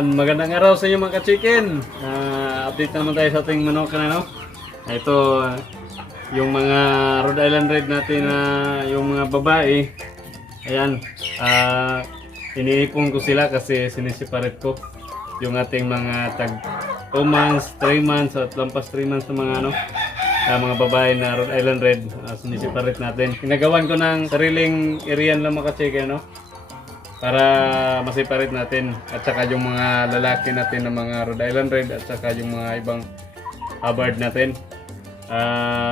Magandang araw sa inyo mga ka-chicken. Update naman tayo sa ating manok na no. Ito yung mga Rhode Island Red natin na yung mga babae. Ayan, iniipon ko sila kasi sinisiparate ko yung ating mga tag 2 months, 3 months at lampas 3 months na mga ano, mga babae na Rhode Island Red. Sinisiparate natin. Ginagawan ko ng sariling area lang mga ka-chicken no, para masiparate natin, at saka yung mga lalaki natin ng mga Rhode Island Red at saka yung mga ibang bird natin.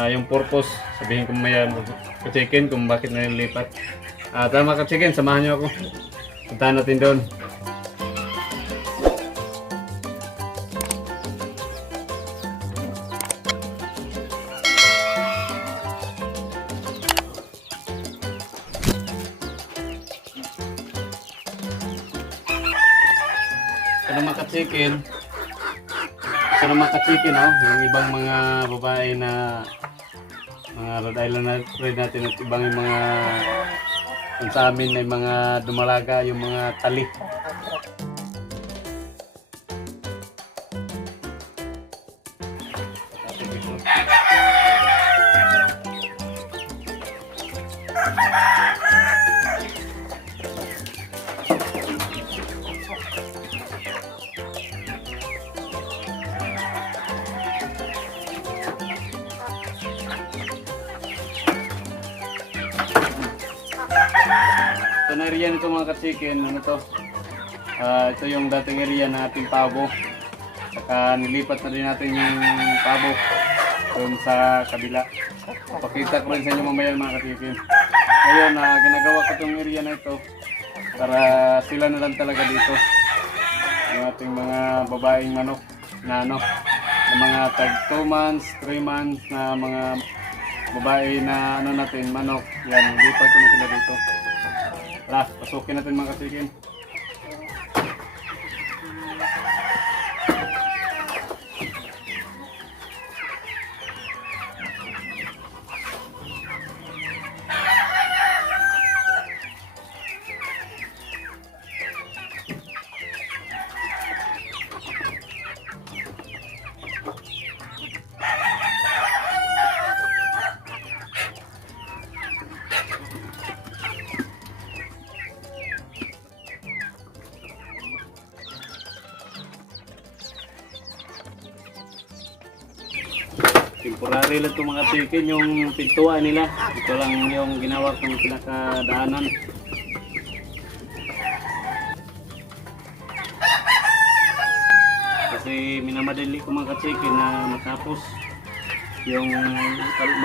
Yung purpose, sabihin ko maya ka-chicken kung bakit na nilipat. Tama ka-chicken, samahan nyo ako. Puntahan natin doon. Pero mga ka-chicken, oh, yung ibang mga babae na mga Rhode Island Red natin at ibang yung mga yung sa amin ay mga dumalaga, yung mga tali. Ito na area nito mga ka-chicken, ano to? Ito yung dating area na ating pabo. Saka nilipat na rin natin yung pabo doon sa kabila. Pakita ko rin sa inyo mamaya mga ka-chicken. Ngayon, ginagawa ko itong area na ito para sila na lang talaga dito. Yung ating mga babaeng manok na ano, na mga tag 2 months, 3 months na mga babae na ano natin, manok. Yan, lipat ko na sila dito. Tara, pasukin natin mga ka-chicken. Temporary lang itong mga chicken, yung pintuan nila. Ito lang yung ginawa kong pinakadaanan. Kasi minamadali ko mga chicken na matapos yung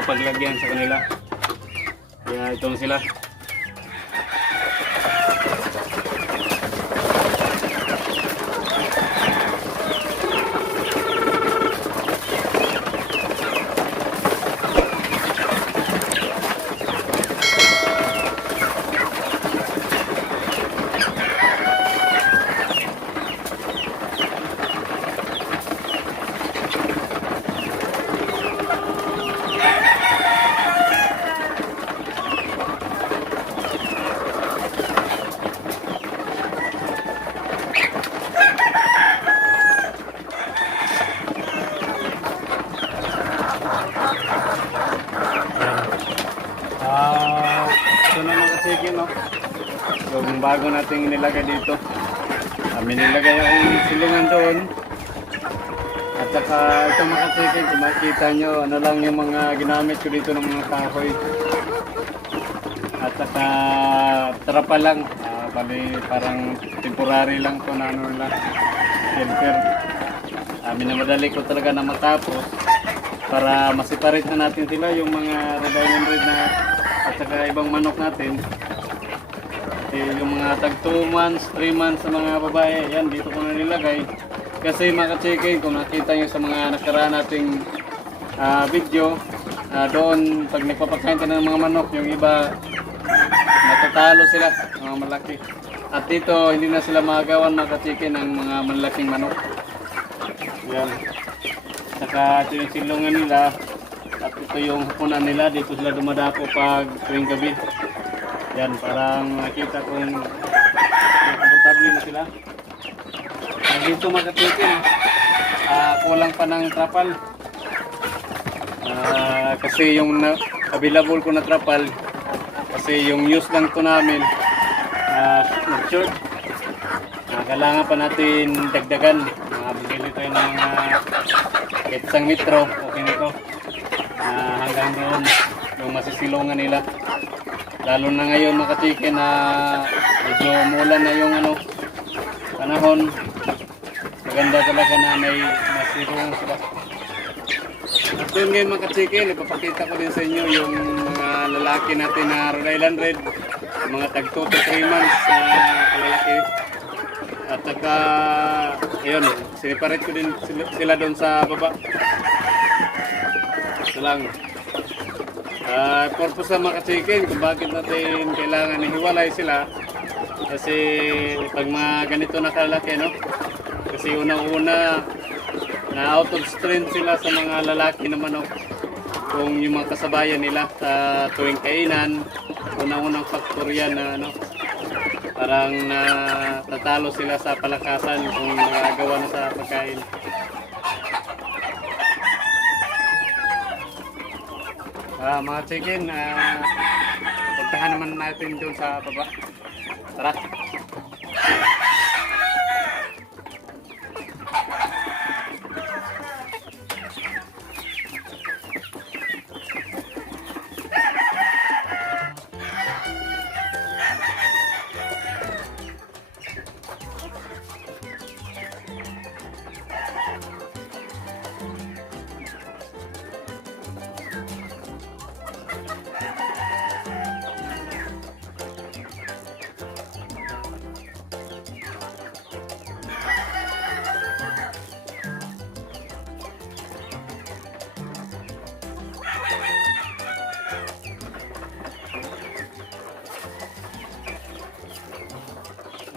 mapaglagyan sa kanila. Kaya ito na sila. Ito na mga ka-chicken, no? So, yung bago natin nilagay dito, nilagay akong silungan doon. At saka ito mga ka-chicken, kung makikita nyo, ano lang yung mga ginamit ko dito ng mga kahoy. At saka trapa lang, bali parang temporary lang to na ano lang, shelter. Minamadali ko talaga na matapos para masiparate na natin sila, yung mga Rhode Island Red na at saka ibang manok natin. Yung mga tag 2 months, 3 months sa mga babae, yan dito ko na nilagay. Kasi mga ka-chicken, kung nakita nyo sa mga nakaraan nating video, doon pag nagpapakain ka ng mga manok, yung iba natatalo sila, mga malaki. At dito, hindi na sila magagawan mga ka-chicken ng mga malaking manok. Yan. Saka ito yung silungan nila, at ito yung hukunan nila, dito sila dumadapo pag tuwing gabi. Yan, parang nakita kong komportable na sila. Dito mga ka-chicken, kulang pa ng trapal. Kasi yung available ko na trapal, kasi yung use lang ko namin, nag-short. Kailangan pa natin dagdagan. Bibili tayo ng kahit isang metro, okay na ito. Hanggang doon, yung masisilungan nila. Lalo na ngayon mga ka-chicken na medyo umulan na yung panahon. Maganda talaga na may masilungan sila. At doon ngayon mga ka-chicken, ipapakita ko din sa inyo yung mga lalaki natin na Rhode Island Red. Mga tag 2 to 3 months na lalaki. At saka, ayun, siniparate ko din sila doon sa baba. Ito lang. Purpose sa mga ka-chicken kung bakit natin kailangan ihiwalay sila. Kasi pag mga ganito na kalaki, no? Kasi unang-una na out of strength sila sa mga lalaki na manok. Kung yung mga kasabayan nila sa tuwing kainan, unang-unang faktor yan na parang natatalo sila sa palakasan kung nagagawa na sa pagkain. Mga chicken, puntahan naman natin doon sa baba. Tara!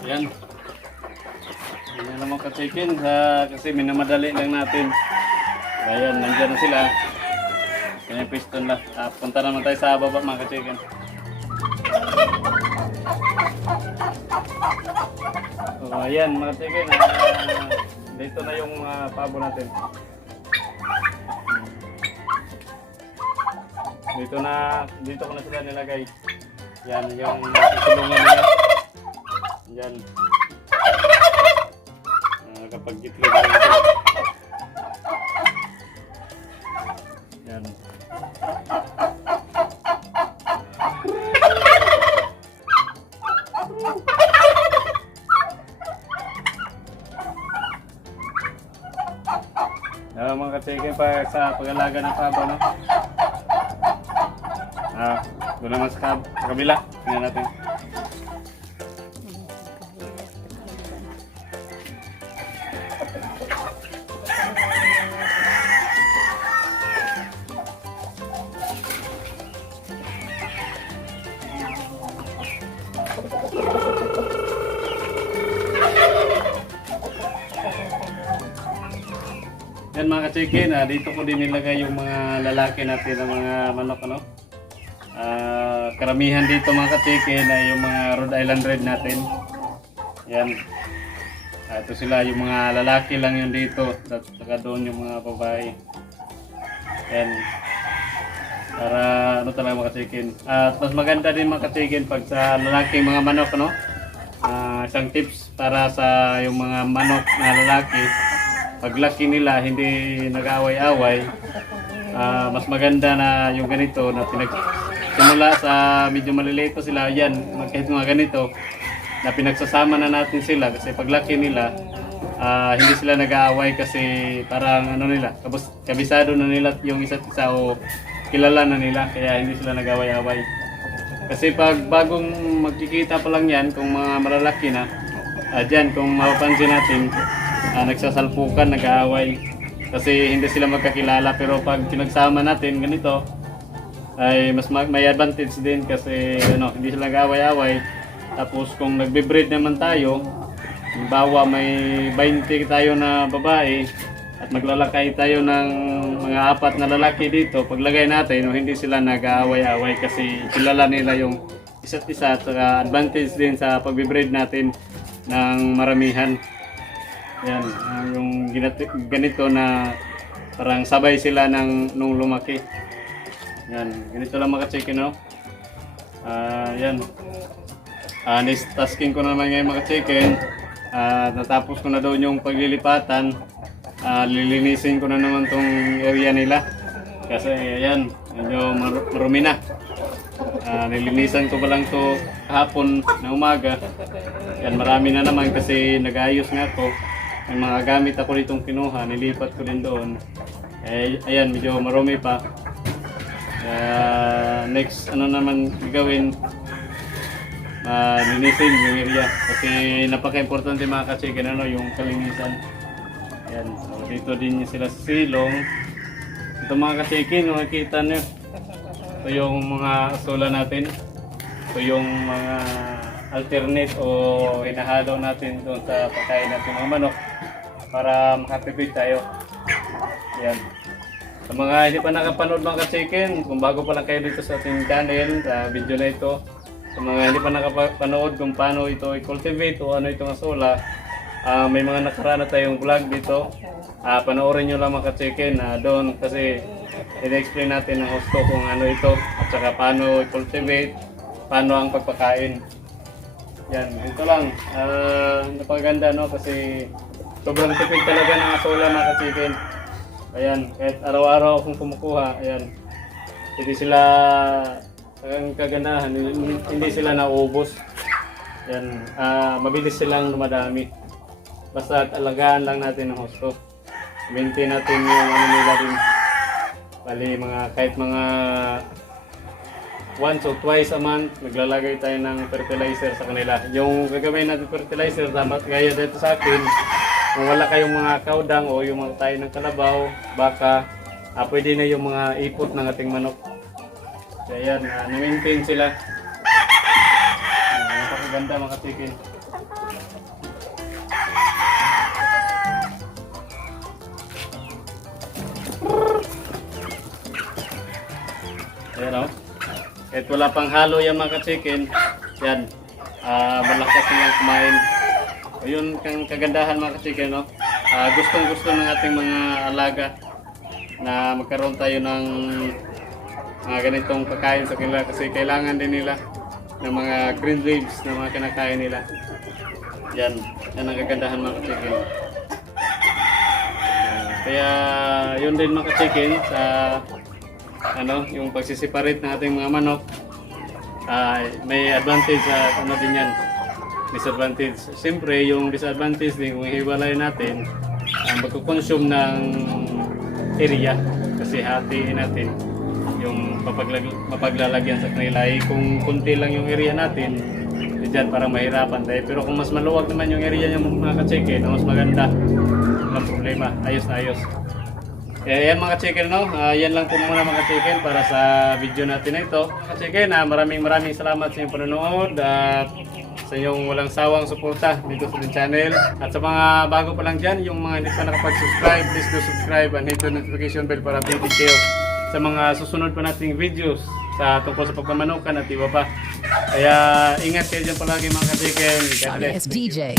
Yan. Yan naman ka-chicken kasi minamadali lang natin. Ayan, nandiyan na sila. Yan yung piston na. Punta naman tayo sa baba mga ka-chicken. So, ayan mga ka-chicken. Dito na yung pabo natin. Dito ko na sila nilagay. Yan yung tulungan nila. Yan. Kapag gitlog na ito. Yan. Mga ka-chicken pa sa pag-alaga ng pabo, no? Doon naman sa kabila. Tingnan natin. Yan mga ka-chicken, dito ko din nilagay yung mga lalaki natin ng mga manok, ano? Karamihan dito mga ka-chicken ay yung mga Rhode Island Red natin. Yan. Ito sila, yung mga lalaki lang yun dito. At saka doon yung mga babae. Yan. Para ano talaga mga ka-chicken. At mas maganda din mga ka-chicken pag sa lalaking mga manok, ano? Isang tips para sa yung mga manok na lalaki. Paglaki nila, hindi nag-away-away, mas maganda na yung ganito na simula sa medyo maliliit pa sila, yan, kahit mga ganito, na pinagsasama na natin sila kasi paglaki nila, hindi sila nag-aaway kasi parang ano nila, kabisado na nila yung isa't isa o kilala na nila, kaya hindi sila nag-aaway-aaway. Kasi pag bagong magkikita pa lang yan, kung mga malalaki na, dyan kung mapapansin natin, nagsasalpukan, nag-aaway. Kasi hindi sila magkakilala, pero pag pinagsama natin ganito, ay mas may advantage din kasi hindi sila nag-aaway-aaway. Tapos kung nagbe-breed naman tayo, halimbawa may 20 tayo na babae at maglalakay tayo ng mga 4 na lalaki dito, paglagay natin, hindi sila nag-aaway-aaway kasi kilala nila yung isa't isa at advantage din sa pagbe-breed natin ng maramihan. Yan, yung ganito na parang sabay sila nung lumaki. Yan, ganito lang mga chicken, no? Yan. Next tasking ko naman ngayon mga chicken. Natapos ko na doon yung paglilipatan. Lilinisin ko na naman tong area nila. Kasi ayan, medyo marumi na. Nilinisan ko pa lang to hapon na umaga. Yan, marami na naman kasi nag-ayos nga ako. May mga gamit ako ditong kinuha, nilipat ko din doon. Ayan, medyo marumi pa. Next naman gagawin, linisin yung area kasi napaka-importante mga ka-chicken yung kalinisan. Ayan, so dito din sila sa silong. Ito mga ka-chicken, makikita nyo, ito yung mga asula natin, ito yung mga alternate o hinahalo natin doon sa pagkain natin mga manok para makatipid tayo. Ayan. Sa mga hindi pa nakapanood mga ka-chicken, kung bago pa lang kayo dito sa ating channel, sa video na ito, sa mga hindi pa nakapanood kung paano ito i-cultivate o ano itong asula, may mga nakaraan na tayong vlog dito. Panoorin nyo lang mga ka-chicken doon kasi i-explain natin ng host ko kung ano ito at saka paano i-cultivate, paano ang pagpakain. Yan, ito lang. Napaganda kasi sobrang tipid talaga ng asula mga ka-chicken. Ayan, kahit araw-araw akong kumukuha, ayan, hindi sila, ang kagandahan, hindi sila naubos. Ayan, mabilis silang dumadami. Basta alagaan lang natin ang husto. Maintain natin yung nila din. Bali, kahit mga once or twice a month, naglalagay tayo ng fertilizer sa kanila. Yung gagawin natin fertilizer, dapat gaya dito sa akin, kung wala kayong mga kaudang o yung mga tayo ng kalabaw, baka pwede na yung mga ipot ng ating manok. Kaya yan, na-maintain sila. Napakaganda mga chicken. Ayan o. Kahit wala pang halo yan mga chicken, yan, malakas nilang kumain. Ayun kang kagandahan mga ka-chicken, no? Gustong-gusto ng ating mga alaga na magkaroon tayo ng mga ganitong pagkain sa kanila kasi kailangan din nila ng mga green leaves na mga kinakain nila. Yan ang kagandahan mga ka-chicken. Kaya yun din mga ka-chicken sa yung pagsiseparate ng ating mga manok, may advantage sa din yan. Disadvantage. Siyempre, yung disadvantage din kung hiwalay natin, magkukonsume ng area kasi hatiin natin yung mapaglalagyan sa kanila. Kung kunti lang yung area natin, dyan parang mahirapan tayo. Pero kung mas maluwag naman yung area niya mga ka-chicken, mas maganda, walang problema, ayos na ayos. Yan mga chicken, no? Yan lang po muna mga chicken para sa video natin na ito. Mga chicken, maraming salamat sa inyong panonood at sa inyong walang sawang suporta dito sa channel. At sa mga bago pa lang dyan, yung mga hindi pa nakapag-subscribe, please do subscribe and hit the notification bell para updated kayo sa mga susunod pa nating videos sa tungkol sa pagmamanukan at iba pa. Kaya ingat kayo dyan palagi mga chicken. God bless. DJ.